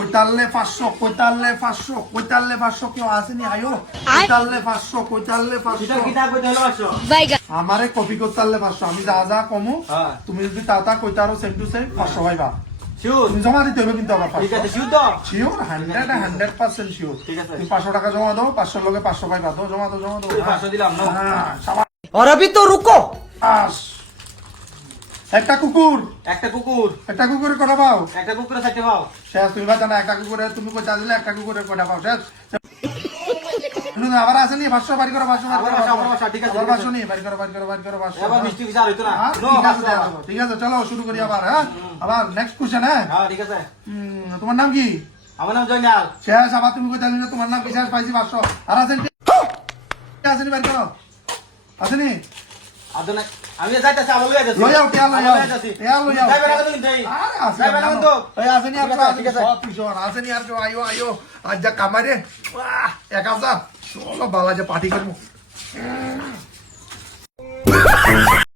কৈতাল্লে 500 কেউ আসেনি আয়ো কৈতাল্লে 500 আমারে কপি করতাল্লে 500 আমি যা যা কমু তুমি যদি তা কইতারো সেম টু সেম 500 পাইবা তুমি জমা দিতে হবে কিন্তু আবার শিওর 100% শিওর তুমি 500 টাকা জমা দাও 500 লগে 500 পাইবা দাও জমা দাও 500 দিলাম না और अभी तो रुको একটা কুকুর একটা কুকুরের কটা পাও একটা কুকুরের 4টে পাও শেষ তুমি বাতা না একটা কুকুরের তুমি কইতা দিলে একটা কুকুরের কটা পাও শেষ আবার আসেনি 500 বাড়ি করো 500 ঠিক আছে আবার 500 নি বাড়ি করো 500 এবার মিষ্টি বিচার হইতো না ঠিক আছে চলো শুরু করি আবার হ্যাঁ আবার নেক্সট কোশ্চেন হ্যাঁ ঠিক আছে তোমার নাম কি আমার নাম জয়নাল শেষ আবার তুমি কইতা দিলে তোমার নাম কি শেষ পাইছি 500 আর আসেনি বাড়ি করো আসেনি আদনা আমি যাইতাছি আবার লইয়া যাচ্ছি লই যাও টিয়া লই যাও যাইবে না কিন্তু যাই যাইবে না কিন্তু আসেনি আর ঠিক আছে সব কিছু আসেনি আর আয়ো আজ যা কামারে 1000 চলো বালা যে পার্টি করবো